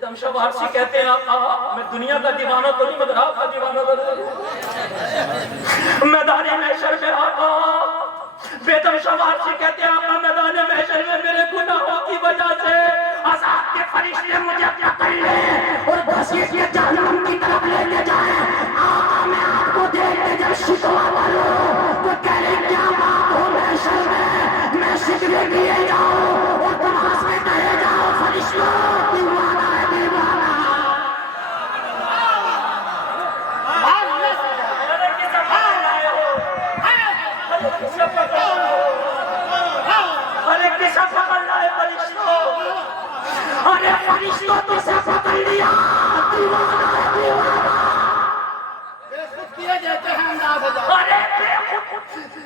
بیدم شاہ وارسی کہتے ہیں آقا میں دنیا کا دیوانہ تو نہیں مگر آپ کا دیوانہ تو میدان محشر میں آقا بیدم شاہ وارسی کہتے ہیں آقا میدان محشر میں میرے گناہوں کی وجہ سے عذاب کے فرشتے مجھے پکڑ لیں اور گھسیٹ کے جہنم کی طرف لے کے جائیں آقا میں آپ کو دیکھ کے جب شکوا والوں تو کہہ لیں کیا بات ہو محشر میں شکوے کیے جاؤ اور تم ہنس میں کہے جاؤ فرشتوں دیوانہ ہے دیوانہ ارے کسا پکڑ رہا ہے فرشتوں ارے فرشتوں تو سے پکڑ لیا دیوانہ ہے دیوانہ بے خود کیے جاتے ہیں انداز ہے ارے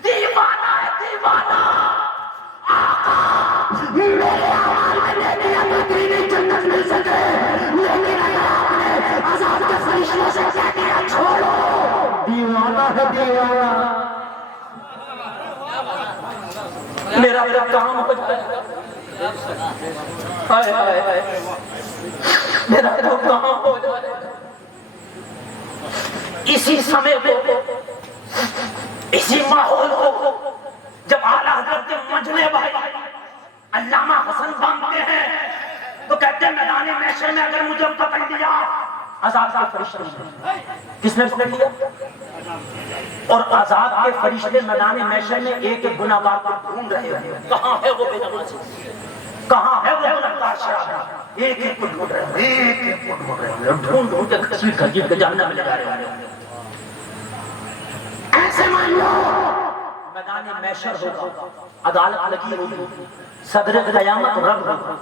دیوانہ ہے دیوانہ آقا میرے آواز میں لینے اگر تیری جنت مل سکے لیکن اگر آپ نے عذاب کے فرشتوں سے کہہ دیا چھوڑو دیوانہ ہے دیوانہ میرا کام ہو جائے ہائے ہائے ہائے میرا کام ہو جائے اسی سمے کو اسی ماحول کو جب اعلیٰ حضرت مجمع بھائی علامہ حسن باندھتے ہیں تو کہتے ہیں میدان محشر میں اگر مجھے پکڑ لیا عذاب کے فرشتے کس نے پکڑ لیا اور عذاب کے فرشتے میدان محشر میں ایک ایک گناہگار کو ڈھونڈ رہے ہیں کہاں ہے وہ بے نمازی کہاں ہے وہ گناہگار شراب ایک ایک کو ڈھونڈ رہے ہیں ایک ایک کو ڈھونڈ رہے ہیں ڈھونڈ ڈھونڈ کے کھسیٹ کھسیٹ کے جہنم میں لگا رہے ہیں ایسے مان لو میدان محشر ہوگا عدالت لگی ہوگی صدر قیامت رب ہوگا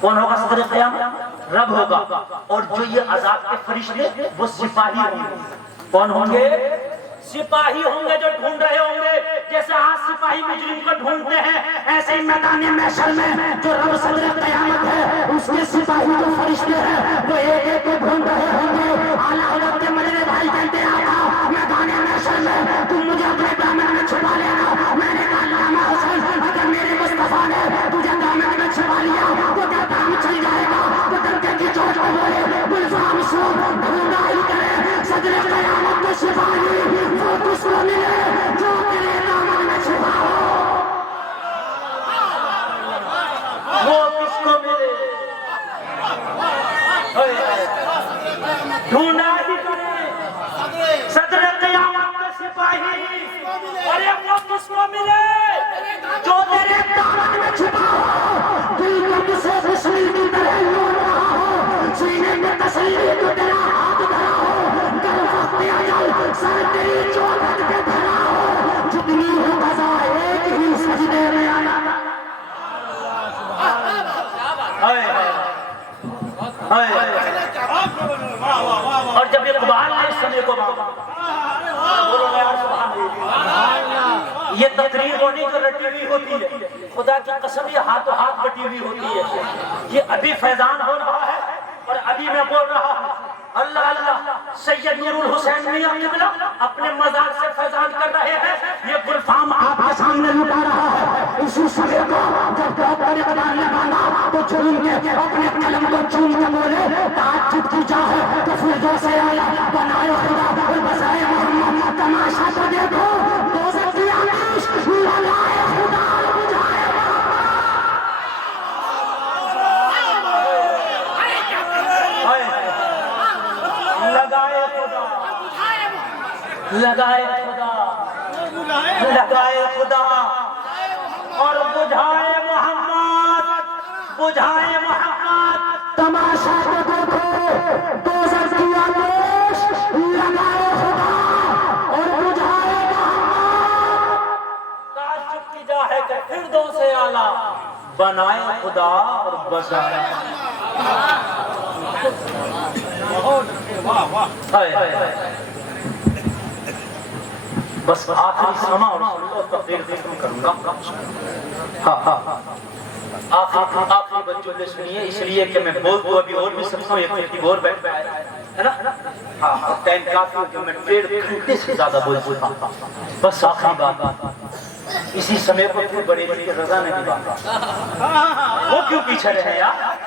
کون ہوگا صدر قیامت رب ہوگا اور جو یہ عذاب کے فرشتے وہ سپاہی ہوں گے کون ہوں گے سپاہی ہوں گے جو ڈھونڈ رہے ہوں گے جیسے آج سپاہی مجرم کو ڈھونڈتے ہیں ایسے ہی میدان محشر میں جو رب صدر قیامت ہے اس کے سپاہی جو فرشتے ہیں وہ ایک ایک کو ڈھونڈ رہے ہوں گے اعلیٰ حضرت کے مجرے بھائی کہتے ہیں آقا میدان محشر میں تم مجھے اپنے دامن میں چھپا لینا میں نے کہا علامہ حسن اگر میرے مصطفیٰ نے تجھے دامن میں چھپا لیا تو کیا کام چل جائے گا تو ڈرتے کی چوٹ پہ بولے گلفام سو ڈھونڈا ہی کرے صدر قیامت کے سپاہی وہ کس کو ملے جو تیرے دامن میں چھپا ہو وہ کس کو ملے ڈھونڈا ہی کرے صدر قیامت کے سپاہی ارے وہ کس کو ملے جو تیرے دامن میں چھپا ہو دل میں کسے بسمل کی طرح لوڑ رہا ہو سینے میں تسلی تو تیرا ہاتھ دھرا ہو گر وقت آ جائے سر تیری چوکٹ پہ دھرا ہو جتنی ہو قضا ایک ہی سجدے میں آنا اور جب اقبال نے اس سمے کو یہ تقریر ہونی جو رٹی ہوئی ہوتی ہے خدا کی قسم یہ ہاتھوں ہاتھ بٹی ہوئی ہوتی ہے یہ ابھی فیضان ہو رہا ہے اور ابھی میں بول رہا ہوں اللہ اللہ سید نور الحسین میاں قبلہ اپنے مزار سے فیضان کر رہے ہیں یہ گلفام آپ کے سامنے لٹا رہا ہے اسی سمے کو جب ڈاکٹر اقبال نے مانگا تو چون کے اپنے قلم کو چون کے بولے تعجب کی چاہے تو پھر جو سے آیا بنائے خدا بسائے محمد تماشا تو دیکھو دوزخ کی آتش لگائے خدا بجائے لگائے خدا لگائے خدا لگائے خدا اور بجھائے محمد بجھائے محمد تماشا کو دیکھو دوزخ کی آتش لگائے خدا اور بجھائے محمد تعجب کی جا ہے کہ پھر دو سے اعلیٰ بنائے خدا اور بسائے بس آخری سما اور تقریر ختم کروں گا آخری بچوں نے سنیے اس لیے کہ میں بول دوں ابھی اور بھی سب کو ایک اور بیٹھ پہ آیا ہے نا ٹائم کافی ہو کہ میں 1.5 گھنٹے سے زیادہ بول سکتا ہوں بس آخری بات اسی سمے کو پھر بڑے بڑی رضا نہیں بات وہ کیوں پیچھے رہے یار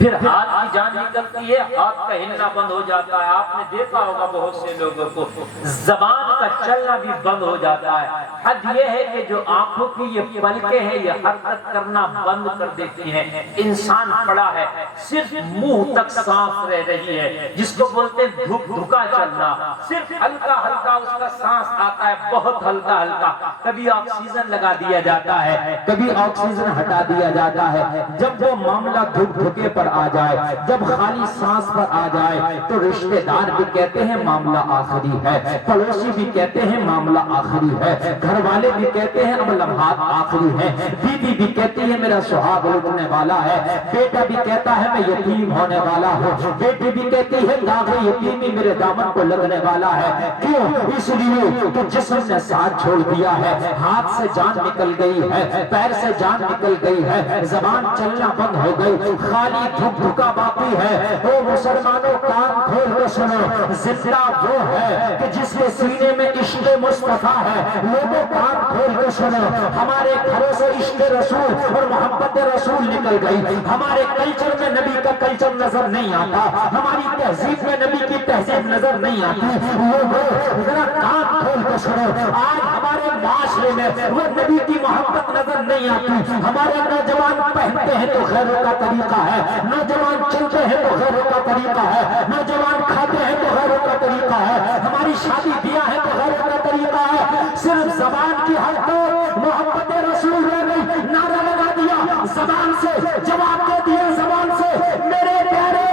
پھر ہاتھ کی جان نکلتی ہے، ہاتھ کا ہلنا بند ہو جاتا ہے. آپ نے دیکھا ہوگا بہت سے لوگوں کو زبان کا چلنا بھی بند ہو جاتا ہے. حد یہ ہے کہ جو آنکھوں کی یہ پلکیں ہیں یہ حرکت کرنا بند کر دیتی ہیں. انسان پڑا ہے صرف منہ تک سانس رہ رہی ہے، جس کو بولتے ہیں دھکا چلنا. صرف ہلکا ہلکا اس کا سانس آتا ہے، بہت ہلکا ہلکا. کبھی آکسیجن لگا دیا جاتا ہے، کبھی آکسیجن ہٹا دیا جاتا ہے. جب وہ معاملہ دھکے پر آ جائے، جب خالی سانس پر آ جائے تو رشتہ دار بھی کہتے ہیں معاملہ آخری ہے، پڑوسی بھی کہتے ہیں معاملہ آخری ہے، گھر والے بھی کہتے ہیں اب لمحات آخری ہے، بیوی بھی کہتی ہے میرا سہاگ لٹنے والا ہے، بیٹا بھی کہتا ہے میں یتیم ہونے والا ہوں، بیٹی بھی کہتی ہے داغ یتیمی میرے دامن کو لگنے والا ہے. کیوں؟ اس لیے کہ جسم نے ساتھ چھوڑ دیا ہے، ہاتھ سے جان نکل گئی ہے، پیر سے جان نکل گئی ہے، زبان چلنا بند ہو گئی، خالی دھکا باقی ہے. او مسلمانوں کان کھول کے سنو، زندہ وہ ہے کہ جس کے سینے میں عشق مصطفیٰ ہے. لوگوں کان کھول کے سنو، ہمارے گھروں سے عشق رسول اور محبت رسول نکل گئی. ہمارے کلچر میں نبی کا کلچر نظر نہیں آتا، ہماری تہذیب میں نبی کی تہذیب نظر نہیں آتی. لوگوں ذرا کان کھول کے سنو، آج ہمارے معاشرے میں وہ نبی کی محبت نظر نہیں آتی. ہمارے نوجوان پہنتے ہیں تو غیروں کا طریقہ ہے، نوجوان چلتے ہیں تو غیروں کا طریقہ ہے، نوجوان کھاتے ہیں تو غیروں کا طریقہ ہے، ہماری شادی بیاہ ہے تو غیروں کا طریقہ ہے. صرف زبان کی حد تک محبت رسول رہ گئی. نعرہ لگا دیا زبان سے، جواب دے دیا زبان سے. میرے پیارے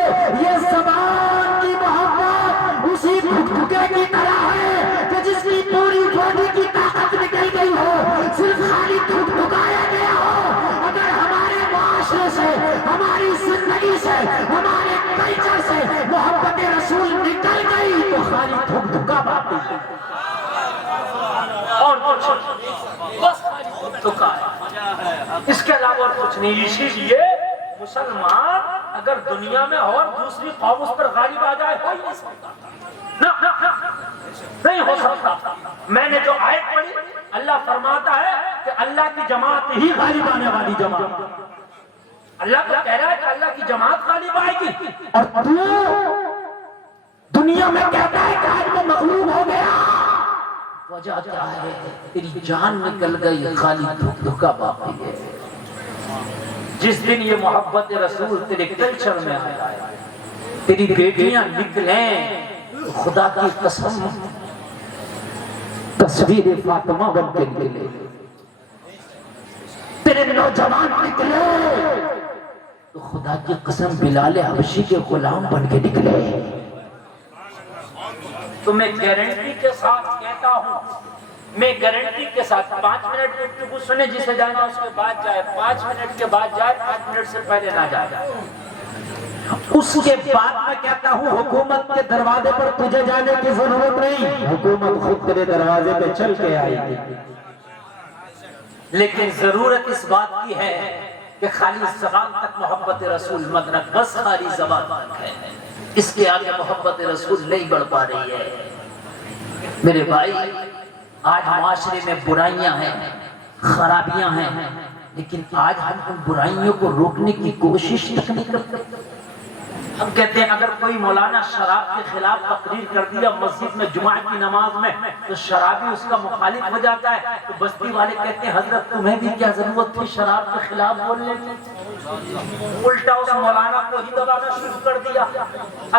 یہ زبان کی محبت اسی دھکے کی طرح ہے کہ جس کی پوری باڈی کی طاقت نکل گئی ہو، صرف خالی دھکایا گیا ہو. اگر ہمارے معاشرے سے، ہماری زندگی سے، ہمارے کلچر سے محبت رسول نکل گئی تو خالی دھکا باقی ہے اور بس دھکا ہے، اس کے علاوہ اور کچھ نہیں. اسی لیے مسلمان اگر دنیا میں اور دوسری قوم اس پر غالب آ جائے ہو ہی نہیں سکتا، نہیں ہو سکتا. میں نے جو آیت پڑھی اللہ فرماتا ہے کہ اللہ کی جماعت ہی غالب آنے والی جماعت. اللہ تو کہہ رہا ہے کہ اللہ کی جماعت غالب آئے گی، اور تو دنیا میں کہتا ہے کہ آج وہ مغلوب ہو گیا. وجہ کیا ہے؟ تیری جان نکل گئی، خالی دھکا باقی ہے. جس دن یہ محبت رسول تیرے کلچر میں آیا، تیری بیٹیاں نکلیں، خدا کی قسم تصویر فاطمہ بن کے نکلے، تیرے نوجوان نکلے تو خدا کی قسم بلال حبشی کے غلام بن کے نکلے. تو میں گارنٹی کے ساتھ کہتا ہوں، میں گارنٹی کے ساتھ 5 منٹ گفتگو سنے، جسے جانا اس کے بعد جائے، 5 منٹ کے بعد جائے، 5 منٹ سے پہلے نہ جائے. اس کے بعد میں کہتا ہوں حکومت کے دروازے پر تجھے جانے کی ضرورت نہیں، حکومت خود تیرے دروازے پہ چل کے آئی گی. لیکن ضرورت اس بات کی ہے کہ خالی زبان تک محبت رسول مت رکھ، بس خالی زبان تک ہے، اس کے آگے محبت رسول نہیں بڑھ پا رہی ہے. میرے بھائی آج معاشرے میں برائیاں ہیں، خرابیاں ہیں، لیکن آج ہم ان برائیوں کو روکنے کی کوشش نہیں کرتے. ہم کہتے ہیں اگر کوئی مولانا شراب کے خلاف تقریر کر دیا مسجد میں جمعہ کی نماز میں تو شرابی اس کا مخالف ہو جاتا ہے، تو بستی والے کہتے ہیں حضرت تمہیں بھی کیا ضرورت تھی شراب کے خلاف بولنے کی؟ الٹا اس مولانا کو ہی دبانا شروع کر دیا.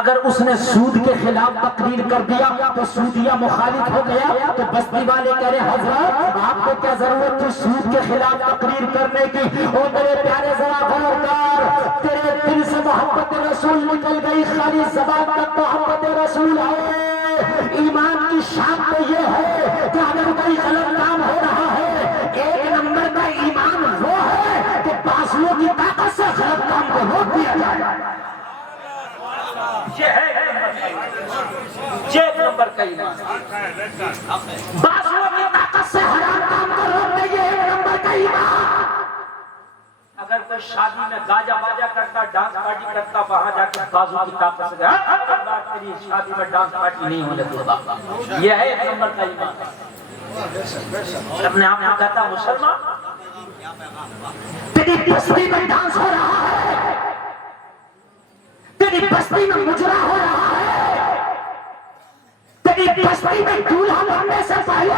اگر اس نے سود کے خلاف تقریر کر دیا تو سودیا مخالف ہو گیا، تو بستی والے کہہ رہے حضرت آپ کو کیا ضرورت تھی سود کے خلاف تقریر کرنے کی؟ اور میرے پیارے ذرا غور کر، تیرے دل سے محبت رسول نکل گئی، خالی زبان تک محبت رسول ہے. ایمان کی شان تو یہ ہے کہ اگر کوئی غلط کام ہو رہا ہے، 1 نمبر کا ایمان وہ ہے کہ بازوؤں کی طاقت سے غلط کام کو روک دیا جائے. یہ ہے 1 نمبر کا ایمان، بازوؤں کی طاقت سے حرام کام کو روک دے، یہ 1 نمبر کا ایمان. اگر کوئی شادی میں گاجا باجا کرتا، ڈانس پارٹی کرتا، وہاں جا کے بازو کی طاقت سے تیری شادی میں ڈانس پارٹی نہیں ہونے دے گا. یہ ہے 1 نمبر کا ایمان. اپنے آپ کو کہتا مسلمان تیری بستی میں ڈانس ہو رہا ہے، تیری بستی میں مجرا ہو رہا ہے، تیری بستی میں دولہا بننے سے پہلے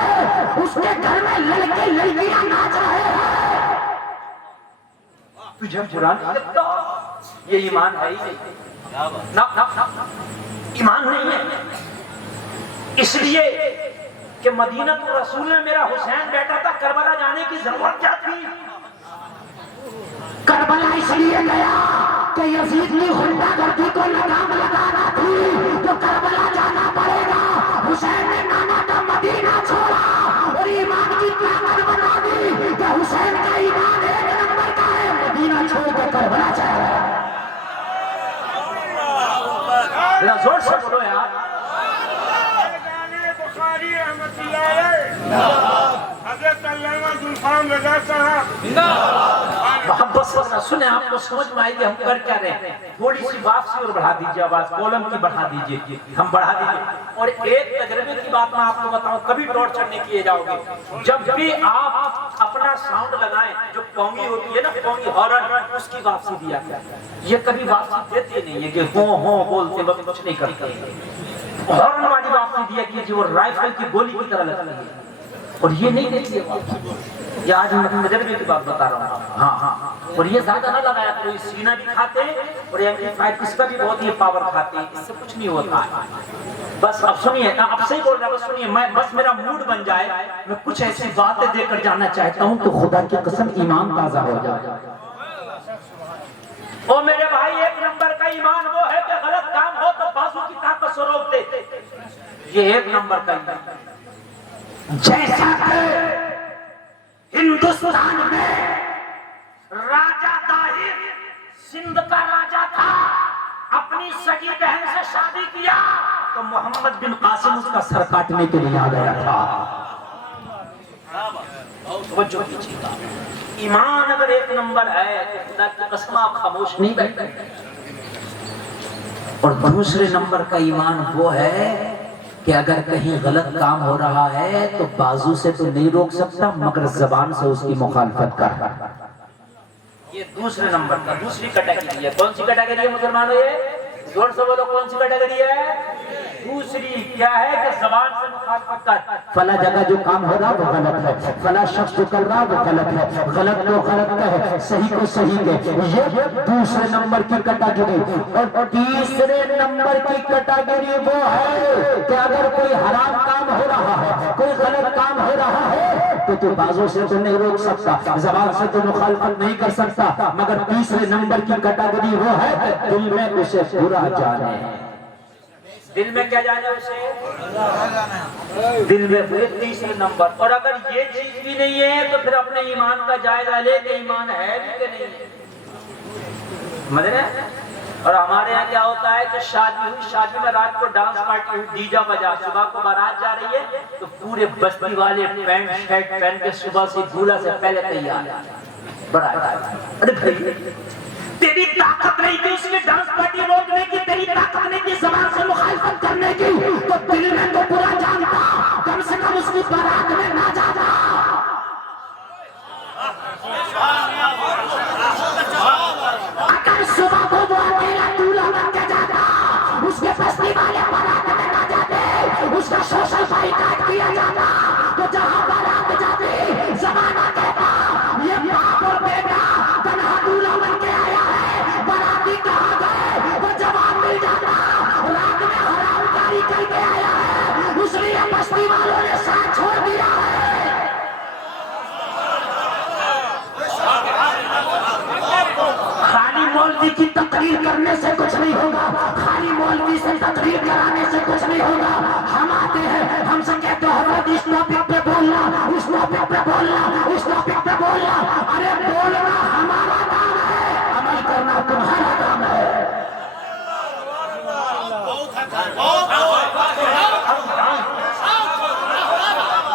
اس کے گھر میں لڑکے لڑکیاں ناچ رہے ہیں، تجھے برا نہیں لگتا؟ یہ ایمان ہے ہی نہیں، ایمان نہیں ہے۔ اس لیے کہ مدینہ رسول میں میرا حسین بیٹا تھا، کربلا جانے کی ضرورت کیا تھی؟ کربلا اس لیے گیا کہ یزید کی غنڈہ گردی کو لگام لگانا تھی، تو کربلا جانا پڑے گا۔ حسین نے نانا کا مدینہ چھوڑا اور ایمان کی طاقت بنا دی کہ حسین کا ایمان ایک نمبر کا ہے، مدینہ چھوڑ کے کربلا چلا گیا۔ ذرا زور سے بولو یار۔ بخاری احمد حضرت علامہ ذوالفقار رضا صاحب محبت سے سنیں، آپ کو سمجھ میں آئی کہ ہم کر کیا رہے ہیں۔ تھوڑی سی واپسی اور بڑھا دیجیے، آواز کولم کی بڑھا دیجیے، ہم بڑھا دیجیے۔ اور ایک تجربے کی بات میں آپ کو بتاؤں، کبھی ٹارچر نہیں کیے جاؤ گے۔ جب بھی آپ اپنا ساؤنڈ لگائیں، جو پونگی ہوتی ہے نا، پونگی ہارن، اس کی واپسی دیا کریں۔ یہ کبھی واپسی دیتے نہیں ہے کہ ہوں بولتے وقت کچھ نہیں کرتے۔ ہارن والی واپسی دیا کیجیے، وہ رائفل کی گولی کی طرح لگتی ہے، اور یہ نہیں دیتی ہے واپسی۔ یہ آج میں تجربے کی بات بتا رہا ہوں۔ ہاں، اور یہ زیادہ نہ لگایا، کوئی سینہ بھی کھاتے ہیں اور ایمپلیفائر اس کا بھی بہت یہ پاور کھاتے ہیں، اس سے کچھ نہیں ہوتا ہے۔ بس اب سنیے، اب سے ہی بول رہا ہوں، بس سنیے، میں بس میرا موڈ بن جائے، میں کچھ ایسی باتیں دے کر جانا چاہتا ہوں تو خدا کی قسم ایمان تازہ ہو جائے۔ او میرے بھائی، ایک نمبر کا ایمان وہ ہے کہ غلط کام ہو تو بازو کی طاقت سے روک دے، یہ ایک نمبر کا ایمان۔ جیسا کہ ہندوستان میں راجہ طاہر سندھ کا راجہ تھا، اپنی سگی بہن سے شادی کیا تو محمد بن قاسم اس کا سر کاٹنے کے لیے آ گیا تھا۔ توجہ کیجیے، ایمان اگر ایک نمبر ہے تو خدا کی قسم آپ خاموش نہیں بیٹھے۔ اور دوسرے نمبر کا ایمان وہ ہے کہ اگر کہیں غلط کام ہو رہا ہے تو بازو سے تو نہیں روک سکتا، مگر زبان سے اس کی مخالفت کر۔ یہ دوسرے نمبر کا، دوسری کیٹیگری ہے۔ کون سی کیٹیگری ہے مسلمانوں؟ یہ زور سے بولو، کون سی کیٹیگری ہے؟ دوسری کیا ہے کہ زبان سے مخالفت کر۔ فلاں جگہ جو کام ہو رہا وہ غلط ہے، فلاں شخص جو کر رہا وہ غلط ہے، غلط کو غلط کہے، صحیح کو صحیح کہے۔ یہ دوسرے نمبر کی کیٹیگری۔ اور تیسرے نمبر کی کیٹیگری وہ ہے کہ اگر کوئی حرام کام ہو رہا ہے، کوئی غلط کام ہو رہا ہے تو تو بازوں سے تو نہیں روک سکتا، زبان سے تو مخالفت نہیں کر سکتا، مگر تیسرے نمبر کی کیٹیگری وہ ہے کہ دل میں اسے برا جانے۔ دل میں کیا جانے اسے؟ دل میں برے، تیسرے نمبر۔ اور اگر یہ چیز بھی نہیں ہے تو پھر اپنے ایمان کا جائزہ لے کہ ایمان ہے بھی کہ نہیں ہے۔ سمجھ رہے ہیں؟ اور ہمارے یہاں کیا ہوتا ہے کہ شادی ہوئی، شادی میں رات کو ڈانس پارٹی ہوئی، ڈی جے بجا، صبح کو بارات جا رہی ہے تو پورے بستی والے پینٹ شرٹ پہن کے صبح سے دولہا سے پہلے تیار۔ بڑا ارے بھائی، تیری طاقت نہیں تھی اس میں ڈانس پارٹی روکنے کی، تیری طاقت نہیں تھی زبان سے مخالفت کرنے کی، تو دل میں تو برا جانتا، کم سے کم اس کی بارات میں نہ جاتا۔ اگر صبح کو وہ اکیلا دولہا بن کے جاتا، اس کے بستی والے بارات میں نہ جاتے، اس کا سوشل بائیکاٹ کیا جاتا، تو جہاں بارات جاتی زمانہ کہتا یہ باپ اور بیٹا تنہا دولہا بن کے آیا ہے، باراتی کہاں گئے، وہ جواب مل جاتا، رات میں حرام کاری کر کے آیا ہے، اس لیے بستی والوں نے ساتھ چھوڑ دیا ہے۔ خالی مولوی کی تقریر کرنے سے کچھ نہیں ہوگا، خالی مولوی سے تقریر کرانے سے کچھ نہیں ہوگا۔ ہم آتے ہیں، ہم سے کہتے ہیں حضرت اس ٹاپک پہ بولنا، اس ٹاپک پہ بولنا، اس ٹاپک پہ بولنا۔ ارے بولنا ہمارا کام ہے، عمل کرنا تمہارا کام ہے۔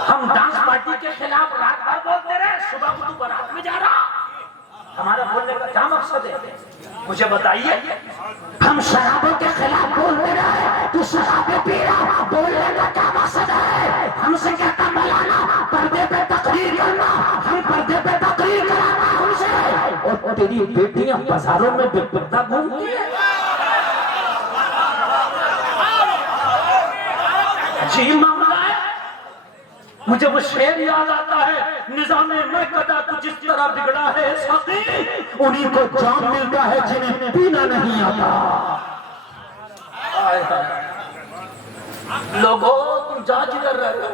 ہم ڈانس پارٹی کے خلاف رات بھر بولتے رہے، صبح کو تو بارات میں جا رہا، ہمارا بولنے کا کیا مقصد ہے؟ مجھے بتائیے۔ ہم شرابوں کے خلاف بولتے رہے، تو شرابیں پی رہا، بولنے کا کیا مقصد ہے؟ ہم سے کہتا مولانا پردے پہ تقریر کرنا، ہم پردے پہ تقریر کرانا ہم سے، اور تیری بیٹیاں بازاروں میں بے پردہ گھومتی ہیں۔ مجھے وہ شعر یاد آتا ہے، نظام میں قطع تو جس طرح بگڑا ہے ساقی، انہیں کو جام ملتا ہے جنہیں پینا نہیں آتا۔ لوگوں تم جا جدھر رہے ہو،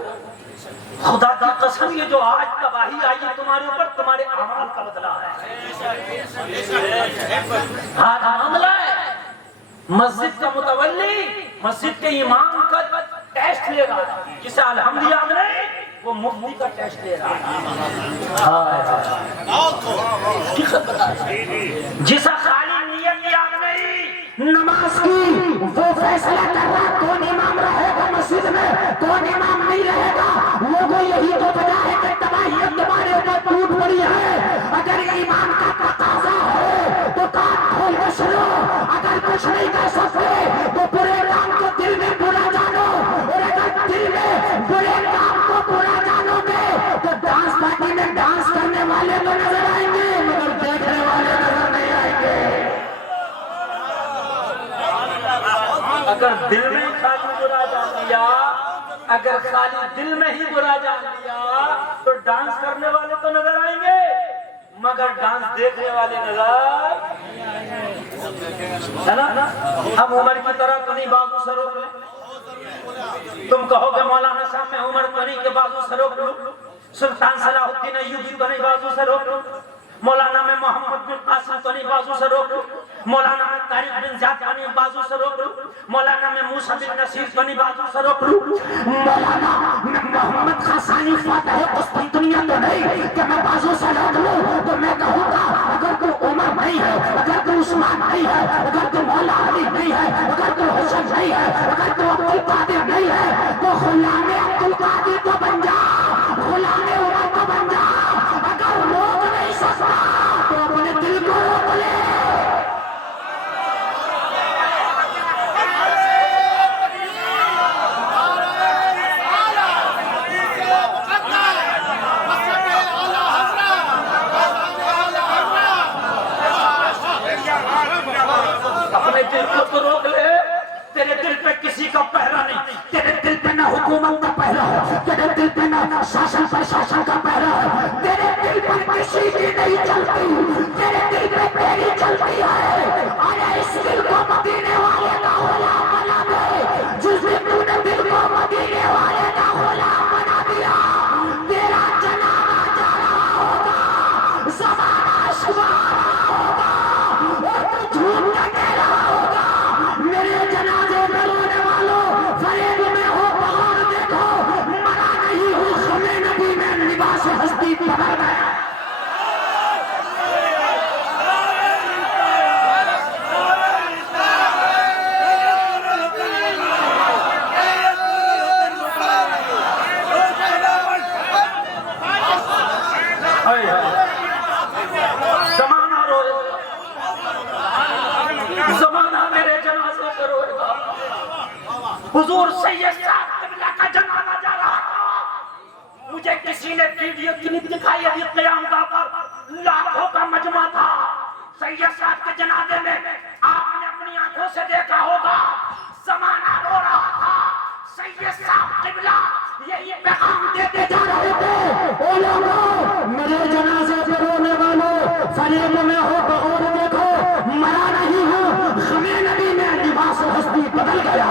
خدا کی قسم یہ جو آج تباہی آئی ہے تمہارے اوپر تمہارے اعمال کا بدلہ ہے۔ ہاں معاملہ ہے، مسجد کا متولی مسجد کے امام کا ٹیسٹ لے رہا ہے، جسے الحمد یاد نہیں وہ مفتی کا ٹیسٹ لے رہا ہے، جسے خالی نیت یاد نہیں نماز کی وہ فیصلہ کر رہا کون امام رہے گا مسجد میں، کون امام نہیں رہے گا۔ لوگوں یہی تو وجہ ہے کہ تباہیت تمہارے اوپر ٹوٹ پڑی ہے۔ اگر امام کا تقاضا ہے تو کان کھول کے سنو، اگر کچھ نہیں کر سکتے تو برے کام کو دل میں برا جانو، اور اگر دل میں برے کام کو برا جانو گے تو ڈانس پارٹی میں ڈانس کرنے والے تو نظر آئیں گے مگر دیکھنے والے نظر نہیں آئیں گے۔ اگر دل میں خالی برا جان لیا، اگر خالی دل میں ہی برا جان لیا تو ڈانس کرنے والے تو نظر آئیں گے مگر ڈانس دیکھنے والے نظر ہے نا۔ ہم عمر کی طرح تو نہیں بازو سے روک لیں، تم کہو کہ مولانا صاحب میں عمر تو نہیں کہ بازو سے روک لوں، سلطان صلاح الدین ایوبی تو نہیں بازو سے روک لوں، مولانا میں محمد بن قاسم تو نہیں بازو سے روک لوں، مولانا میں طارق بن زیاد تو نہیں بازو سے روک لوں، مولانا میں موسیٰ بن نصیر تو نہیں بازو سے روک لوں، مولانا میں محمد خاصانی فاتح قسطنطنیہ تو نہیں کہ میں بازو سے روک لوں۔ تو میں کہوں گا اگر تو عمر نہیں ہے، اگر تو عثمان نہیں ہے، اگر تو مولا علی نہیں ہے، اگر تو حسن نہیں ہے، اگر تو عبدالقادر نہیں ہے تو غلام عبدالقادر تو بن جا، غلام عمر تو بن جا۔ اگر روک نہیں سکتا تو اپنے دل کو روک لے۔ اپنے دل کو تو روک لے، تیرے دل پہ کسی کا پہرا نہیں، تیرے دل پہ نہ حکومت کا پہرا ہے، تیرے دل پہ نہ شاشن پرشاشن کا پہرا ہے، تیرے دل پر کسی کی نہیں چلتی، تیرے دل پہ تیری چلتی ہے۔ ارے اس دل کو مدینے والے کا غلام بنا دے، جس دن تو نے دل کو مدینے والے کا غلام بنا دیا، تیرا جنازہ جا رہا ہوگا، زمانہ شبہ ہوگا، اور تو جھوٹ نہ کہہ رہا ہوگا۔ میرے جنازے میں رونے والوں فریب میں ہو بغور دیکھو، مرا نہیں ہوں خم نبی میں لباس ہستی پکڑ گیا۔ زمانہ روئے گا، زمانہ میرے جنازے پہ روئے گا۔ حضور سید صاحب قبلہ کا جنازہ جا رہا تھا، مجھے کسی نے ویڈیو کلپ دکھائی، ابھی قیام گاہ پر لاکھوں کا مجمع تھا۔ سید صاحب کے جنازے میں آپ نے اپنی آنکھوں سے دیکھا ہوگا، زمانہ رو رہا تھا، سید صاحب قبلہ یہی پیغام دیتے جا رہے تھے، اے لوگوں میرے جنازے پہ رونے والوں فریب میں ہو بغور دیکھو، مرا نہیں ہوں خم نبی میں لباس ہستی بدل گیا۔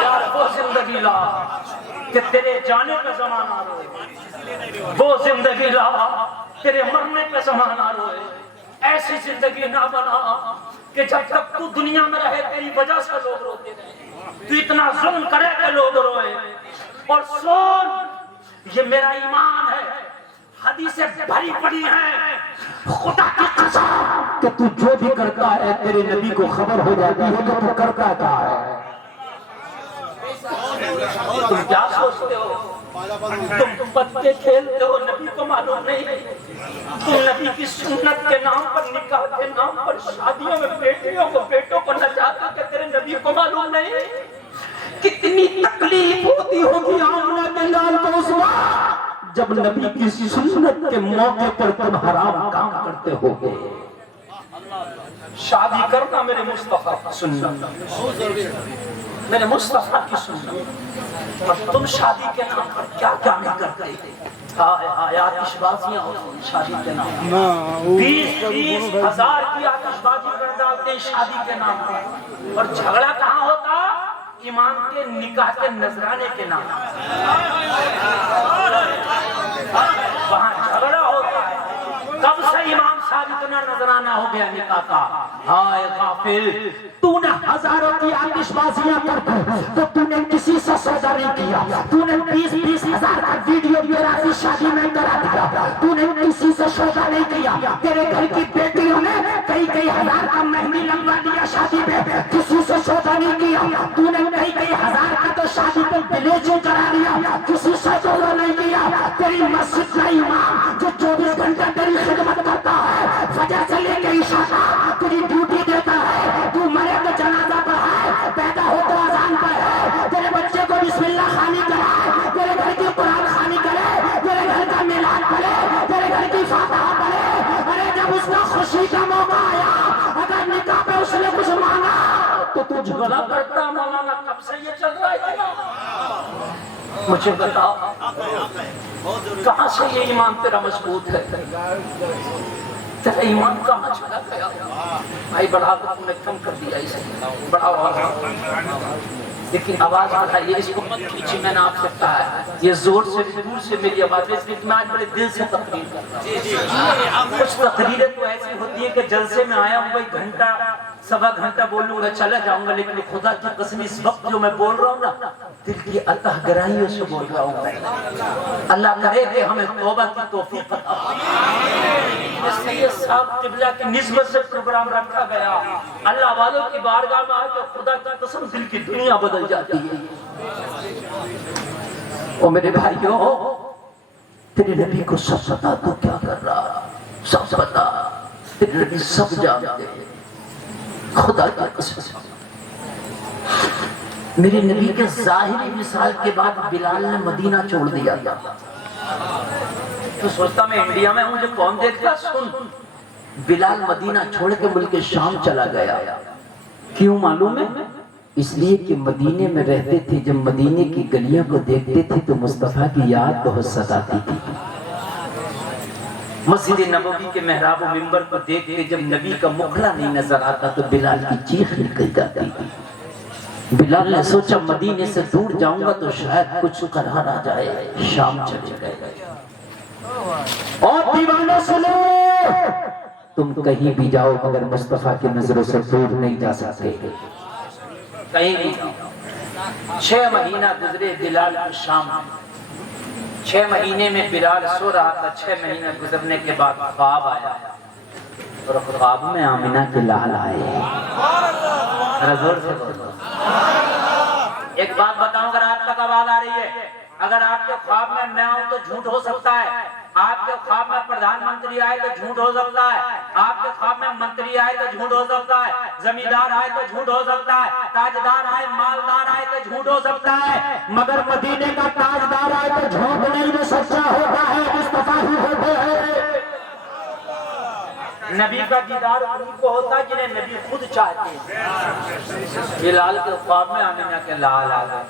یار وہ زندگی لا کہ تیرے جانے پہ زمانہ روئے، وہ زندگی لا تیرے مرنے پہ زمانہ روئے۔ ایسی زندگی نہ بنا کہ جب تک تو دنیا میں رہے تیری وجہ سے لوگ روتے رہے، تو اتنا ظلم کرے کہ لوگ روئے۔ اور سن، یہ میرا ایمان ہے، حدیثیں بھری پڑی ہیں، خدا کی قسم کہ تو جو بھی کرتا ہے تیرے نبی کو خبر ہو جاتی ہے کہ تو کرتا کیا ہے۔ تم کیا سوچتے ہو؟ تم پتے کھیلتے ہو، نبی کو معلوم نہیں؟ تم نبی کی سنت کے نام پر، نکاح کے نام پر شادیوں میں بیٹیوں کو بیٹوں کو نچاتے کہ تیرے نبی کو معلوم نہیں؟ کتنی تکلیف ہوتی ہوگی آمنہ کے لال کو اس وقت جب نبی کی سنت کے موقع پر تم حرام کام کرتے ہو گے۔ شادی کرنا میرے مصطفیٰ کی سنت، میرے مصطفیٰ کی سنت، اور تم شادی کے نام پر کیا کیا نہیں کرتے؟ آتش بازیاں ہوتی ہیں شادی کے نام پر، 20-30 ہزار کی آتش بازی کر ڈالتے ہیں شادی کے نام پر، اور جھگڑا کہاں ہوتا؟ امام کے نکاح کے نذرانے کے نام وہاں جھگڑا ہوتا ہے۔ کب سے امام صاحب اتنا نذرانہ ہو گیا نکاح کا؟ ہائے غافل، تو نے ہزاروں کی آتش بازیاں کر دی تو تو نے کسی سے سودا نہیں کیا، تو نے 20-20 ہزار کا ویڈیو گرافی شادی میں کرا دیا، تو نے کسی سے سودا نہیں کیا، تیرے گھر کی بیٹیوں نے کئی ہزار کا مہندی لگوا دیا شادی میں، کسی سے سودا نہیں کیا، تو نے کئی ہزار کا تو شادی پہ بلیچنگ کرا دیا، کسی سے سودا نہیں کیا۔ تیری مسجد کا امام جو 24 گھنٹہ تیری خدمت کرتا ہے، فجر سے لے کے عشاء تک تیری ڈیوٹی دیتا ہے، تو مرے تو جنازہ پڑھائے، پیدا ہو تو اذان پڑھے، تیرے بچے کو بسم اللہ خوانی کرائے، تیرے گھر کی قرآن خوانی کرے، تیرے گھر کا میلاد پڑھے، تیرے گھر کی فاتحہ پڑھے۔ ارے جب اس کا خوشی کا موقع آیا، اگر نکاح پہ اس نے کچھ مانگا تو تو جھگڑا کرتا مولانا کب سے یہ چل رہا ہے؟ مجھے بتاؤ کہاں سے یہ ایمان تیرا مضبوط ہے؟ تیرا ایمان کہاں چلا گیا؟ بھائی بڑھا کر تم نے کم کر دیا اسے، بڑھاؤ لیکن آواز بڑھائیے، اس کو مت کھینچی، میں نے آپ سے کہا ہے یہ زور سے دور سے میری آواز ہے، اس لیے میں آج بڑے دل سے تقریر کرتا ہوں۔ کچھ تقریریں تو ایسی ہوتی ہیں کہ جلسے میں آیا ہوں بھائی گھنٹہ سوا گھنٹہ بولوں گا چلا جاؤں گا، لیکن خدا کی قسم اس وقت جو میں بول رہا ہوں نا دل کی اللہ گرائیوں سے بول رہا ہوں میں۔ اللہ کرے کہ ہمیں توبہ کی توفیق عطا فرمائے۔ سید صاحب قبلہ کی نسبت سے پروگرام رکھا گیا، اللہ والوں کی بارگاہ میں آ کے خدا کی قسم دل کی دنیا بدل جاتی ہے۔ اور میرے بھائیوں تیرے نبی کو سب پتا تو کیا کر رہا، سب پتا، تیرے نبی سب جانتے ہیں۔ خدا کی قسم میرے نبی کے ظاہری مثال کے بعد بلال نے مدینہ چھوڑ دیا تھا۔ تو سوچتا میں انڈیا میں ہوں، مجھے کون دیکھتا؟ سن، بلال مدینہ چھوڑ کے ملک شام چلا گیا۔ کیوں معلوم ہے؟ اس لیے کہ مدینے میں رہتے تھے، جب مدینے کی گلیوں کو دیکھتے تھے تو مصطفیٰ کی یاد بہت ستاتی تھی۔ مسجد نبوی کے محراب و منبر پر دیکھ کے جب نبی کا مکھڑا نہیں نظر آتا تو بلال کی چیخ نکل جاتی تھی۔ بلال نے سوچا مدینے سے دور جاؤں گا تو شاید کچھ قرار آ جائے، شام چلے گئے۔ اور دیوانوں سنو، تم کہیں بھی جاؤ مگر مصطفیٰ کی نظروں سے دور نہیں جا سکتے، کہیں بھی جاؤ۔ 6 مہینہ گزرے بلال کو شام میں، 6 مہینے میں بلال سو رہا تھا۔ 6 مہینے گزرنے کے بعد خواب آیا، اور خواب میں آمنہ کے لال آئے۔ زور سے بولو۔ ایک بات بتاؤں، اگر آپ تک آواز آ رہی ہے، اگر آپ کے خواب میں میں آؤں تو جھوٹ ہو سکتا ہے، آپ کے خواب میں پردھان منتری آئے تو جھوٹ ہو سکتا ہے، آپ کے خواب میں منتری آئے تو جھوٹ ہو سکتا ہے، زمیندار آئے تو جھوٹ ہو سکتا ہے، تاجدار آئے، مالدار آئے تو جھوٹ ہو سکتا ہے، مگر مدینے کا تاجدار آئے تو جھوٹ نہیں، جو سچا ہوتا ہے مصطفیٰ ہی ہوتا ہے۔ نبی کا دیدار ان کو ہوتا ہے جنہیں نبی خود چاہتے ہیں۔ بلال کے خواب میں آمنہ کے لال آ گئے،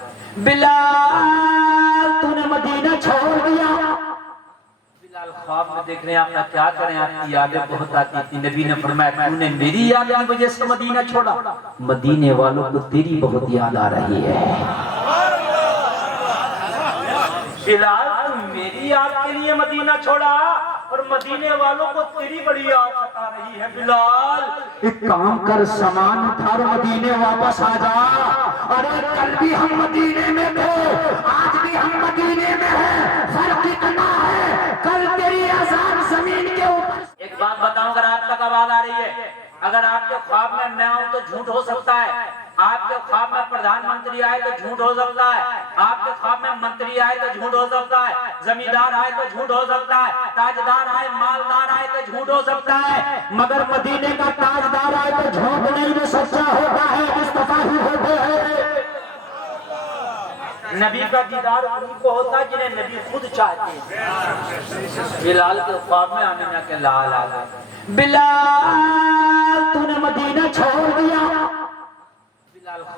بلال تو نے مدینہ چھوڑ دیا۔ بلال خواب میں دیکھ رہے ہیں آپ کیا کریں، آپ کی یادیں بہت آتی تھی۔ نبی نے فرمایا تو نے میری یاد کی وجہ سے مدینہ چھوڑا، مدینے والوں کو تیری بہت یاد آ رہی ہے۔ بلال تو میری یاد کے لیے مدینہ چھوڑا اور مدینے والوں کو تیری بڑی یاد آ رہی ہے۔ بلال ایک کام کر، سامان اٹھا اور مدینے واپس آ جا۔ ارے کل بھی ہم مدینے میں تھے، آج بھی ہم مدینے میں ہیں، فرق اتنا ہے کل تیری اذان زمین کے اوپر۔ ایک بات بتاؤں، اگر آپ تک آواز آ رہی ہے، اگر آپ کے خواب میں میں آؤں تو جھوٹ ہو سکتا ہے، آپ کے خواب میں پردھان منتری آئے تو جھوٹ ہو سکتا ہے، آپ کے خواب میں منتری آئے تو جھوٹ ہو سکتا ہے، زمیندار آئے تو جھوٹ ہو سکتا ہے، تاجدار آئے، مالدار آئے تو جھوٹ ہو سکتا ہے، مگر مدینے کا تاجدار آئے تو جھوٹ نہیں، جو سچا ہوتا ہے مصطفیٰ ہی ہوتا ہے۔ نبی کا دیدار ان کو ہوتا ہے جنہیں نبی خود چاہتے ہیں۔ بلال کے خواب میں آمنہ کے لال آ گئے، بلال تو نے مدینہ چھوڑ دیا۔ بلال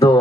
2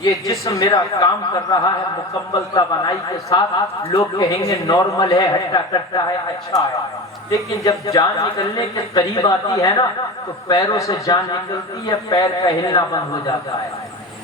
یہ جسم میرا کام کر رہا ہے مکمل توانائی کے ساتھ، لوگ کہیں گے نارمل ہے، ہٹا کٹا ہے، اچھا ہے، لیکن جب جان نکلنے کے قریب آتی ہے نا تو پیروں سے جان نکلتی ہے، پیر کا ہلنا بند ہو جاتا ہے،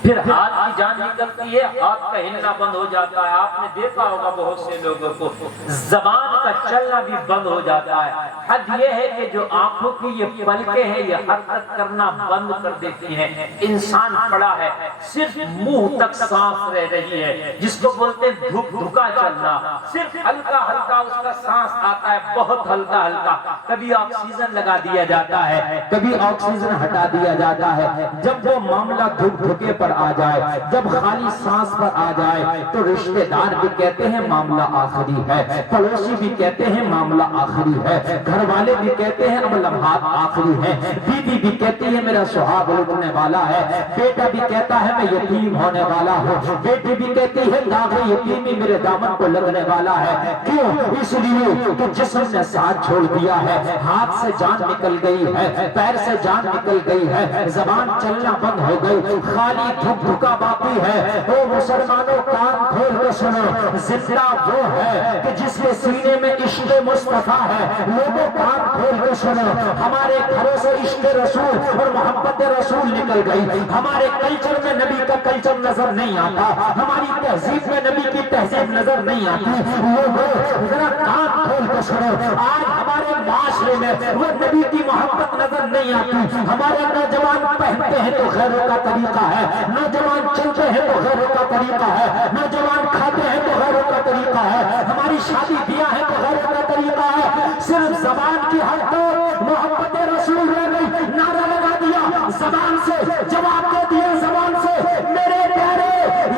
پھر ہاتھ کی جان نکلتی ہے، ہاتھ کا ہلنا بند ہو جاتا ہے، آپ نے دیکھا ہوگا بہت سے لوگوں کو زبان کا چلنا بھی بند ہو جاتا ہے۔ حد یہ ہے کہ جو آنکھوں کی یہ پلکیں ہیں یہ حرکت کرنا بند کر دیتی ہیں، انسان پڑا ہے صرف منہ تک سانس رہ رہی ہے، جس کو بولتے ہیں دھک دھکا چلنا، صرف ہلکا ہلکا اس کا سانس آتا ہے، بہت ہلکا ہلکا، کبھی آکسیجن لگا دیا جاتا ہے، کبھی آکسیجن ہٹا دیا جاتا ہے۔ جب وہ معاملہ دھک دھکے پر آ جائے، جب خالی سانس پر آ جائے تو رشتہ دار بھی کہتے ہیں معاملہ آخری ہے، پڑوسی بھی کہتے ہیں معاملہ آخری ہے، گھر والے بھی کہتے ہیں اب لمحات آخری ہے، بیوی بھی کہتی ہے میرا سہاگ لٹنے والا ہے، بیٹا بھی کہتا ہے میں یتیم ہونے والا ہوں، بیٹی بھی کہتی ہے داغ یتیمی میرے دامن کو لگنے والا ہے۔ کیوں؟ اس لیے کہ جسم نے ساتھ چھوڑ دیا ہے، ہاتھ سے جان نکل گئی ہے، پیر سے جان نکل گئی ہے، زبان چلنا بند ہو گئی، خالی دھک دھکا باقی ہے۔ او مسلمانوں کان کھول کے سنو، زندہ وہ ہے کہ جس کے سینے میں عشق مصطفیٰ ہے۔ لوگوں کان کھول کے سنو، ہمارے گھروں سے عشق رسول اور محبت رسول نکل گئی، ہمارے کلچر میں نبی کا کلچر نظر نہیں آتا، ہماری تہذیب میں نبی کی تہذیب نظر نہیں آتی۔ لوگوں ذرا کان کھول کے سنو، آج ہمارے معاشرے میں وہ نبی کی محبت نظر نہیں آتی۔ ہمارے نوجوان پہنتے ہیں تو غیروں کا طریقہ ہے، نوجوان چلتے ہیں تو غیروں کا طریقہ ہے، نوجوان کھاتے ہیں تو غیروں کا طریقہ ہے، ہماری شادی بیاہ ہے تو غیروں کا طریقہ ہے۔ صرف زبان کی حد تک محبت رسول رہ گئی، نعرہ لگا دیا زبان سے، جواب دے دیا زبان سے۔ میرے پیارے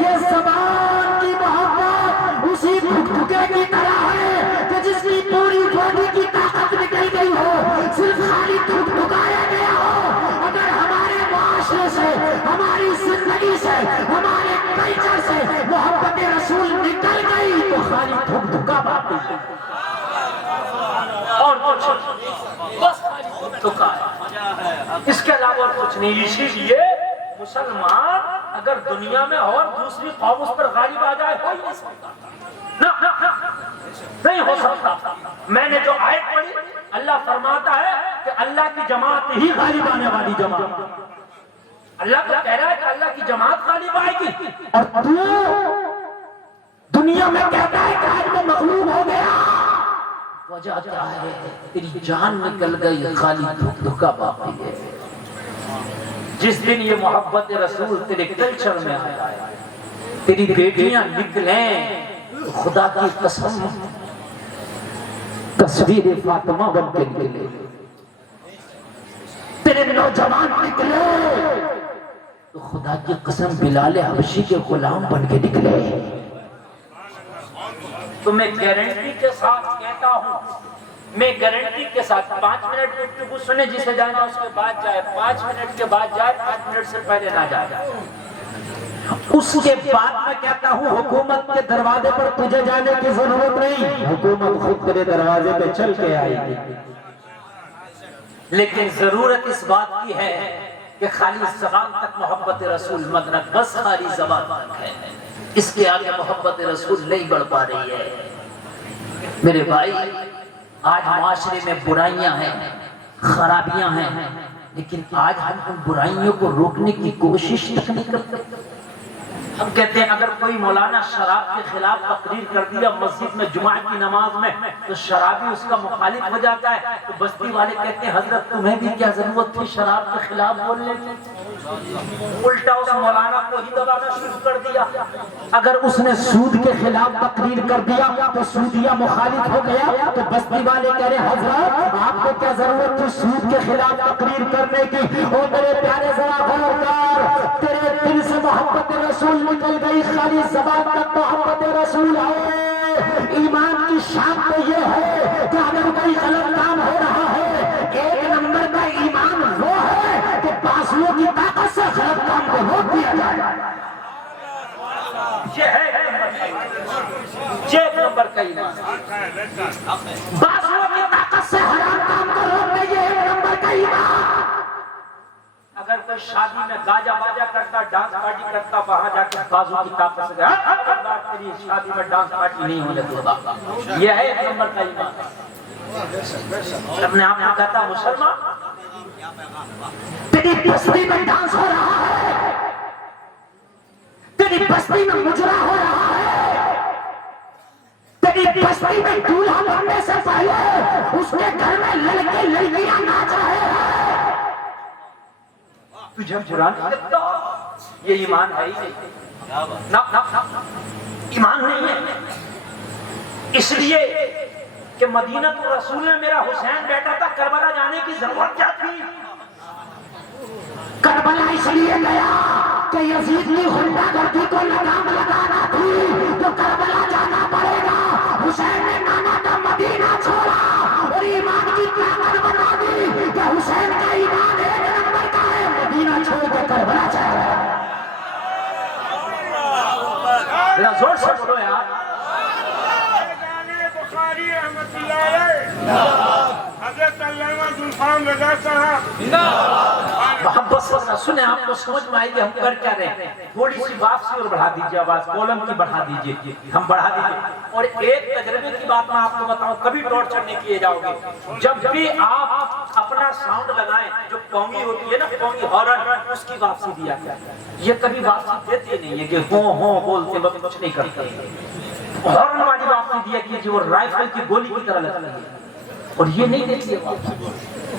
یہ زبان کی محبت اسی دھکے کی طرح ہے کہ جس کی پوری باڈی کی طاقت نکل گئی ہو، صرف خالی دھکایا گیا ہو۔ اگر ہمارے معاشرے سے، ہماری زندگی سے، ہمارے کلچر سے محبت رسول نکل گئی تو خالی دھک دھکا باقی ہے اور کچھ بس خالی دھکا ہے، اس کے علاوہ اور کچھ نہیں۔ اسی لیے مسلمان اگر دنیا میں اور دوسری قوم اس پر غالب آ جائے ہو ہی نہیں سکتا، نہیں ہو سکتا۔ میں نے جو آیت پڑھی اللہ فرماتا ہے کہ اللہ کی جماعت ہی غالب آنے والی جماعت، اللہ تو کہہ رہا ہے کہ اللہ کی جماعت غالب آئے گی، اور تو دنیا میں کہتا ہے کہ آج میں مغلوب ہو گیا۔ وجہ کیا ہے؟ تیری جان نکل گئی، خالی دھک دھکا باقی ہے۔ جس دن یہ محبت رسول تیرے کلچر میں آیا، تیری بیٹیاں نکلیں، خدا کی قسم تصویر فاطمہ بن کے نکلے، تیرے نوجوان نکلے تو خدا کی قسم بلال حبشی کے غلام بن کے نکلے۔ تو میں گارنٹی کے ساتھ کہتا ہوں، میں گارنٹی کے ساتھ 5 منٹ گفتگو سنے، جسے جانا اس کے بعد جائے، 5 منٹ کے بعد جائے، 5 منٹ سے پہلے نہ جائے۔ اس کے بعد میں کہتا ہوں حکومت کے دروازے پر تجھے جانے کی ضرورت نہیں، حکومت خود تیرے دروازے پہ چل کے آئے گی۔ لیکن ضرورت اس بات کی ہے کہ خالی زبان تک محبت رسول مت رکھ، بس خالی زبان تک ہے، اس کے آگے محبت رسول نہیں بڑھ پا رہی ہے۔ میرے بھائی آج معاشرے میں برائیاں ہیں، خرابیاں ہیں، لیکن آج ہم ان برائیوں کو روکنے کی کوشش تک نہیں کرتے۔ ہم کہتے ہیں اگر کوئی مولانا شراب کے خلاف تقریر کر دیا مسجد میں جمعہ کی نماز میں تو شرابی اس کا مخالف ہو جاتا ہے، تو بستی والے کہتے ہیں حضرت تمہیں بھی کیا ضرورت تھی شراب کے خلاف بولنے کی؟ الٹا اس مولانا کو ہی دبانا شروع کر دیا۔ اگر اس نے سود کے خلاف تقریر کر دیا تو سودیا مخالف ہو گیا، تو بستی والے کہہ رہے حضرت آپ کو کیا ضرورت تھی سود کے خلاف تقریر کرنے کی؟ او میرے پیارے ذرا غور کر، تیرے دل سے محبت رسول نکل گئی، خالی زبان تک محبت رسول ہے۔ ایمان کی شان تو یہ ہے کہ اگر کوئی غلط کام ہو رہا ہے، 1 نمبر کا ایمان وہ ہے کہ بازوؤں کی طاقت سے غلط کام کو روک دیا جائے۔ یہ ہے ایک نمبر کا ایمان، بازوؤں کی طاقت سے حرام کام کو روکنے، یہ 1 نمبر کا ایمان۔ اگر کوئی شادی میں گاجا باجا کرتا ڈانس پارٹی کرتا وہاں جا کے بازو کی طاقت سے تیری شادی میں ڈانس پارٹی نہیں ہونے دے گا. یہ ہے ایک نمبر کا ایمان. اپنے آپ کو کہتا مسلمان تیری بستی میں ڈانس ہو رہا ہے, تیری بستی میں مجرا ہو رہا ہے, تیری بستی میں دولہا بننے سے پہلے اس کے گھر میں لڑکے لڑکیاں ناچ رہے ہیں, تجھے برا نہیں لگتا؟ یہ ایمان ہے ہی نہیں. ایمان نہیں ہے. اس لیے کہ مدینہ رسول میں میرا حسین بیٹا تھا, کربلا جانے کی ضرورت کیا تھی؟ کربلا اس لیے گیا کہ یزید نے غنڈہ گردی کو لگام لگانا تھی تو کربلا جانا پڑے گا. حسین نے نانا کا مدینہ چھوڑا اور ایمان کی طاقت بتا دی کہ حسین کا ایمان ایک نمبر کا ہے, مدینہ چھوڑ کے کربلا چلا گیا. زور سے بولو یار. بخاری رحمت اللہ علیہ حضرت علامہ ذوالفقار رضا صاحب محبت سے سنیں, آپ کو سمجھ میں آئی کہ ہم کر کیا رہے ہیں. تھوڑی سی واپسی اور بڑھا دیجیے آواز, کولم کی بڑھا دیجیے, ہم بڑھا دیجیے. اور ایک تجربے کی بات میں آپ کو بتاؤں, کبھی ٹارچر نہیں کیے جاؤ گے. جب بھی آپ اپنا ساؤنڈ لگائیں, جو قومی ہوتی ہے نا, قومی ہارن, اس کی واپسی دیا کیا. یہ کبھی واپسی دیتے نہیں ہے کہ ہوں بولتے وقت کچھ نہیں کرتے. ہارن والی واپسی دیا کہ وہ رائفل کی گولی کی طرح لگتی ہے, اور یہ نہیں دیتی ہے.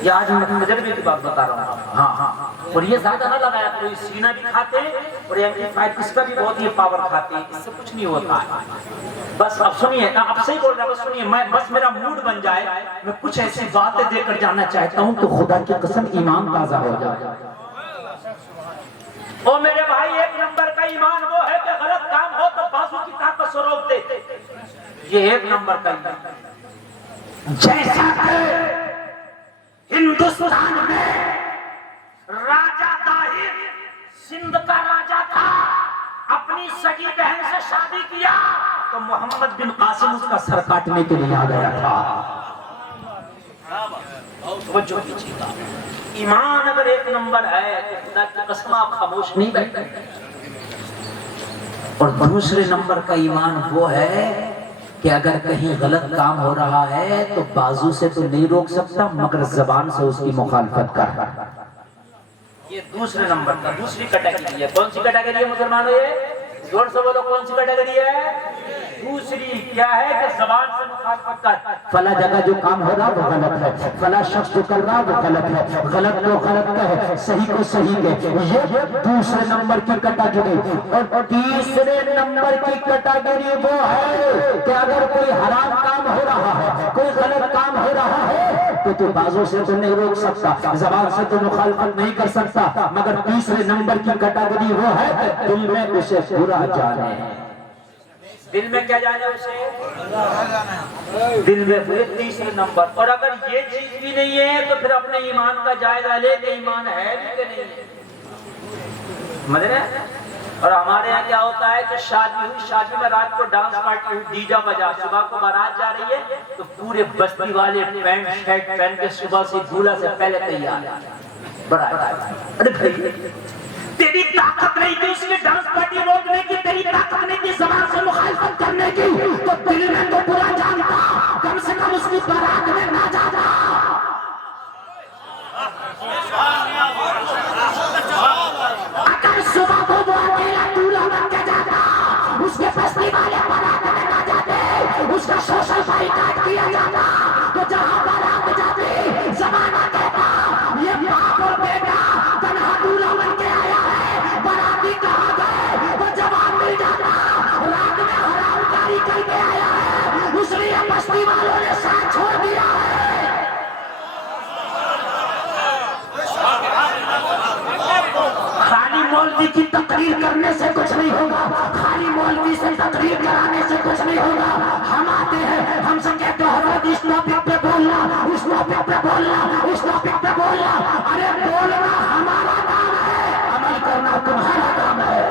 یہ آج میں تجربے کی بات بتا رہا ہوں. ہاں, اور یہ زیادہ نہ لگایا, کوئی سینہ بھی کھاتے ہیں اور اس کا بھی بہت ہی پاور کھاتے ہیں, اس سے کچھ نہیں ہوتا ہے. بس اب سنیے, اب صحیح بول رہا ہوں, بس سنیے, میں بس میرا موڈ بن جائے, میں کچھ ایسی باتیں دے کر جانا چاہتا ہوں تو خدا کی قسم ایمان تازہ ہو جائے. او میرے بھائی, ایک نمبر کا ایمان وہ ہے کہ غلط کام ہو تو بازو کی طاقت سے روک دے. یہ ایک نمبر کا ایمان. جیسا کہ ہندوستان میں راجہ طاہر سندھ کا راجہ تھا, اپنی سگی بہن سے شادی کیا تو محمد بن قاسم اس کا سر کاٹنے کے لیے آ گیا تھا. توجہ کیجیے گا. ایمان اگر ایک نمبر ہے تو خدا کی قسم آپ خاموش نہیں بیٹھے. اور دوسرے نمبر کا ایمان وہ ہے کہ اگر کہیں غلط کام ہو رہا ہے تو بازو سے تو نہیں روک سکتا, مگر زبان سے اس کی مخالفت کر. یہ دوسرے نمبر کا, دوسری کیٹیگری ہے. کون سی کیٹیگری ہے مسلمانوں؟ یہ زور سے بولو, کون سی کیٹیگری ہے؟ دوسری. کیا ہے کہ زبان سے مخالفت کر. فلاں جگہ جو کام ہو رہا وہ غلط ہے, فلاں شخص جو کر رہا وہ غلط ہے, غلط کو غلط کہے, صحیح کو صحیح کہے. یہ دوسرے نمبر کی کیٹیگری. اور تیسرے نمبر کی کیٹیگری وہ ہے کہ اگر کوئی حرام کام ہو رہا ہے, کوئی غلط کام ہو رہا ہے تو بازو سے تو نہیں روک سکتا, زبان سے تو مخالفت نہیں کر سکتا, مگر تیسرے نمبر کی کیٹیگری وہ ہے کہ دل میں اسے برا جانے. دل میں کیا جانے اسے؟ دل میں برے. تیسرے نمبر. اور اگر یہ چیز بھی نہیں ہے تو پھر اپنے ایمان کا جائزہ لے کہ ایمان ہے بھی کہ نہیں ہے. سمجھ رہے ہیں؟ اور ہمارے یہاں کیا ہوتا ہے کہ شادی ہوئی, شادی میں رات کو ڈانس پارٹی ہوئی, ڈی جے بجا, صبح کو بارات جا رہی ہے تو پورے بستی والے پینٹ شرٹ پہن کے صبح سے دولہا سے پہلے تیار. بڑا ارے بھائی, تیری طاقت نہیں تھی اس کے ڈانس پارٹی روکنے کی, تیری طاقت نہیں تھی زبان سے مخالفت کرنے کی, تو دل میں تو برا جانتا, کم سے کم اس کی بارات میں نہ جاتا. اگر صبح کو وہ اکیلا دولہا بن کے جاتا, اس کے بستی والے بارات میں نہ جاتے, اس کا سوشل بائیکاٹ کیا جاتا, تو جہاں بارات جاتی زمانہ کہتا یہ باپ اور بیٹا تنہا دولہا بن کے آیا ہے, باراتی کہاں گئے, وہ جوان مل جاتا, رات میں حرام کاری کر کے آیا ہے, اس لیے بستی والوں نے ساتھ چھوڑ دیا ہے. خالی مولوی کی تقریر کرنے سے کچھ نہیں ہوگا, خالی مولوی سے تقریر کرانے سے کچھ نہیں ہوگا. ہم آتے ہیں, ہم سے کہتے ہیں حضرت اس ٹاپک پہ بولنا, اس ٹاپک پہ بولنا, اس ٹاپک پہ بولنا. ارے بولنا ہمارا کام ہے, عمل کرنا تمہارا کام ہے.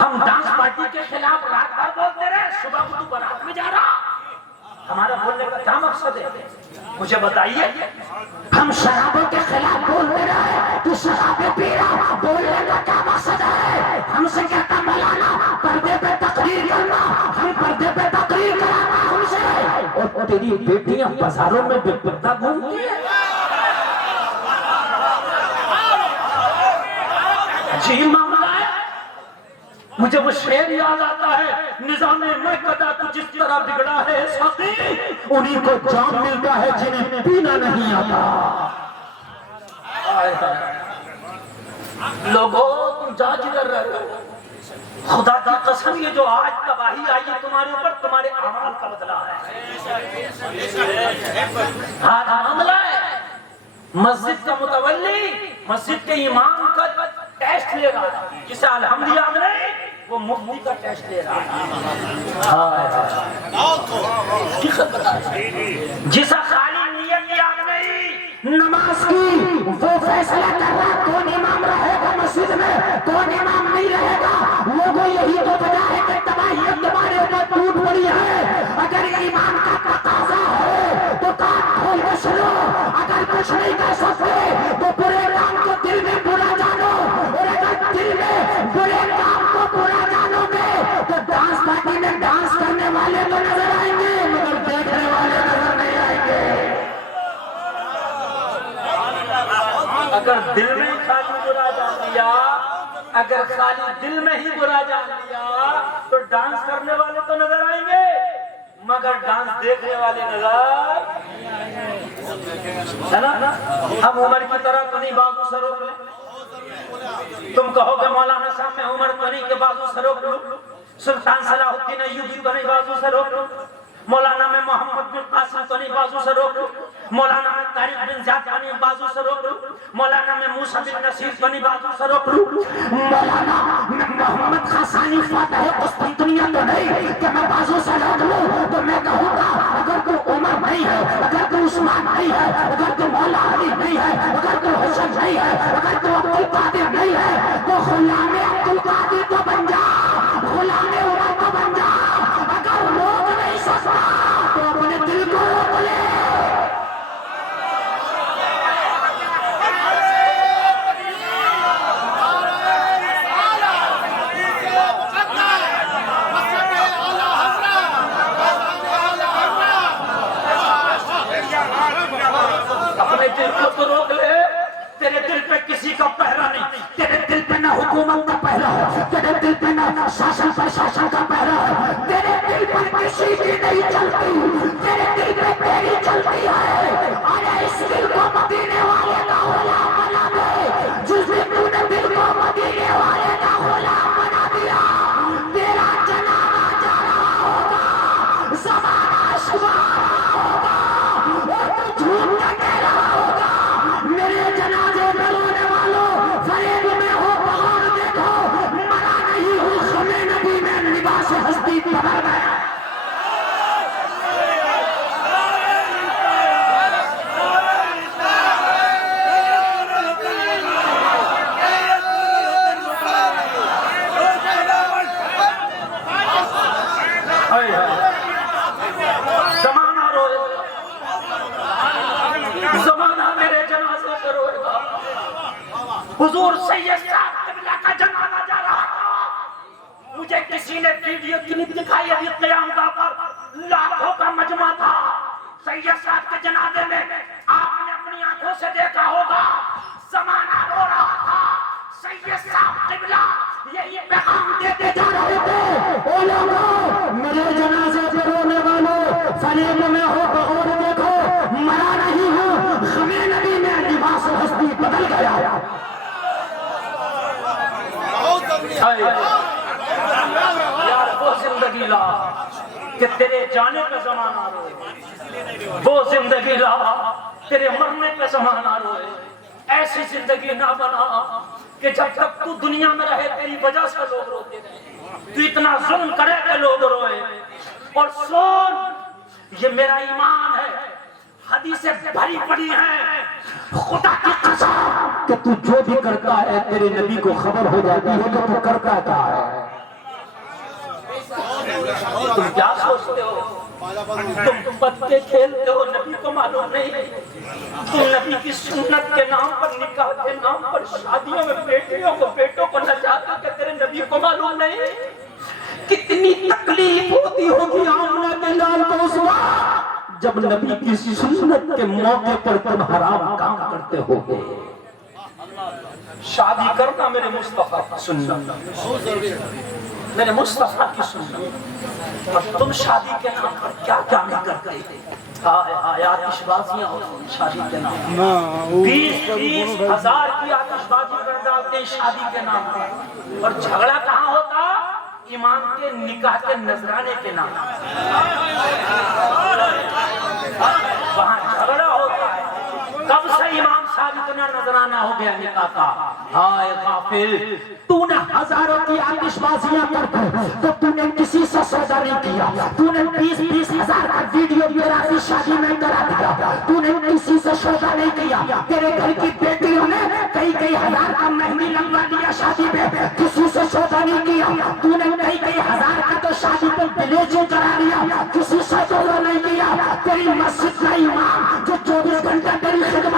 ہم ڈانس پارٹی کے خلاف رات بھر بولتے رہے, صبح کو تو بارات میں جا رہا. ہمارا بولنے مقصد ہے؟ مجھے بتائیے. ہم شرابوں کے خلاف بولتے رہے تو شرابیں پی رہا بولنے کا کیا مقصد ہے؟ ہم سے کہتا مولانا پردے پہ تقریر کرنا، ہم پردے پہ تقریر کرانا ہم سے، اور تیری بیٹیاں بازاروں میں بے پردہ گھومتی ہیں. جی معاملہ ہے. مجھے وہ شعر یاد آتا ہے، نظام مکدہ تو جس طرح بگڑا ہے ساقی، انہیں کو جام ملتا ہے جنہیں پینا نہیں آتا. لوگوں تم جا جدھر رہے ہو، خدا کی قسم یہ جو آج تباہی آئی ہے تمہارے اوپر تمہارے اعمال کا بدلہ ہے. ہاں معاملہ ہے. مسجد کا متولی مسجد کے امام کا ٹیسٹ لے رہا ہے، جسے الحمد یاد نہیں وہ مفتی کا ٹیسٹ لے رہا ہے. جسے خالی نیت یاد نہیں نماز کی وہ فیصلہ کر رہا کون امام رہے گا مسجد میں کون امام نہیں رہے گا. لوگوں یہی تو وجہ ہے کہ تباہی تمہارے اوپر ٹوٹ پڑی ہے. اگر ایمان کا تقاضا ہے تو کام کھول کے سنو، اگر کچھ نہیں کر سکتے تو برے کام کو دل میں برا جانو، اور اگر دل میں برے کام کو برا جانو گے تو ڈانس پارٹی میں ڈانس کرنے والے تو نظر آئیں گے مگر دیکھنے والے نظر نہیں آئیں گے. اگر دل میں خالی برا جان لیا، اگر خالی دل میں ہی برا جان لیا تو ڈانس کرنے والے تو نظر آئیں گے مگر ڈانس دیکھنے والے نظر ہے نا. اب عمر کی طرح تو نہیں بازو سے روک لیں. تم کہو گے مولانا صاحب میں عمر تو نہیں کہ بازو سے روک لوں، سلطان صلاح الدین ایوبی تو نہیں بازو سے روک لوں، مولانا میں محمد بن قاسم تو نہیں بازو سے روک لوں، مولانا میں طارق بن زیاد تو نہیں بازو سے روک لوں، مولانا میں موسیٰ بن نصیر تو نہیں بازو سے روک لوں، مولانا میں محمد خاصانی فاتح قسطنطنیہ تو نہیں کہ میں بازو سے روک لوں. تو میں کہوں گا اگر تو عمر نہیں ہے، اگر تو عثمان نہیں ہے، اگر تو مولا علی نہیں ہے، اگر تو حسن نہیں ہے، اگر تو عبدالقادر نہیں ہے تو غلام عبدالقادر تو بن جا، غلام عمر تو بن جا. اگر روک نہیں سکتا تو اپنے دل کو روک لے. اپنے دل کو تو روک لے. تیرے دل پہ کسی کا پہرا نہیں، تیرے دل پہ نہ حکومت کا پہرا ہے، تیرے دل پہ نہ شاشن پر شاشن کا پہرا ہے، تیرے دل پہ کسی کی نہیں چلتی، تیرے دل پہ تیری چلتی ہے. ارے اس دل کو مدینے والے کا غلام بنا دے. جس دن تو نے دل کو مدینے والے کا غلام بنا دیا تیرا جنازہ جا رہا ہوگا، زمانہ شمار رہا ہوگا اور تو جھوٹ نہ کہہ رہا ہوگا. میرے جنازے میں رونے والوں فریب میں ہو بغور دیکھو، مرا نہیں ہوں خمے نبی میں لباس ہستی بدل گیا. زمانہ روئے گا، زمانہ میرے جنازے سے روئے گا. حضور سید صاحب قبلہ کا جنازہ جا رہا تھا، مجھے کسی نے ویڈیو کلپ دکھائی. ابھی قیام گاہ پر لاکھوں کا مجمع تھا. سید صاحب کے جنازے میں آپ نے اپنی آنکھوں سے دیکھا ہوگا زمانہ رو رہا تھا. سید صاحب قبلہ یہی پیغام دیتے جا رہے تھے، اے لوگوں میرے جنازے پہ رونے والوں فریب میں ہو بغور دیکھو، مرا نہیں ہوں خمے نبی میں لباس ہستی بدل گیا. یار وہ زندگی لا کہ تیرے جانے کا زمانہ روئے، وہ زندگی لا تیرے مرنے کا زمانہ روئے. ایسی زندگی نہ بنا کہ جب تک تو دنیا میں رہے تیری وجہ سے لوگ روتے رہے، تو اتنا ظلم کرے کہ لوگ روئے. اور سن یہ میرا ایمان ہے، حدیثیں بھری پڑی ہیں، خدا کی قسم کہ تو جو بھی کرتا ہے تیرے نبی کو خبر ہو جاتی ہے کہ تو کرتا کیا ہے. تم کیا سوچتے ہو تم پتے کھیلتے ہو، نبی کو معلوم نہیں؟ تم نبی کی سنت کے نام پر، نکاح کے نام پر شادیوں میں بیٹیوں کو، بیٹوں کو نچاتے کہ تیرے نبی کو معلوم نہیں؟ کتنی تکلیف ہوتی ہوگی آمنہ کے لال کو اس وقت جب نبی کی سنت کے موقع پر تم حرام کام کرتے ہو گے۔ شادی کرنا میرے مصطفیٰ کی سنت، میرے مصطفیٰ کی سنت، اور تم شادی کے نام پر کیا کیا نہیں کرتے؟ آتش بازیاں ہوتی ہیں شادی کے نام پر، 20-20 ہزار کی آتش بازی کر ڈالتے ہیں شادی کے نام پر، اور جھگڑا کہاں ہوتا؟ امام کے نکاح کے نذرانے کے نام وہاں جھگڑا ہوتا ہے۔ کب سے امام صاحب اتنا نذرانہ ہو گیا نکاح کا؟ ہائے غافل، تو نے ہزاروں کی آتش بازیاں کر تو تو نے کسی سے سودا نہیں کیا، تو نے 20-20 ہزار کا ویڈیو گرافی شادی میں کرا دیا، تو نے کسی سے سودا نہیں کیا، تیرے گھر کی بیٹیوں نے کئی ہزار کا مہندی لگوا دیا شادی میں، کسی سے سودا نہیں کیا، تو نے کئی ہزار کا تو شادی پر بلیچنگ کرا لیا، کسی سے سودا نہیں کیا، تیری مسجد کا امام جو 24 گھنٹہ تیری خدمت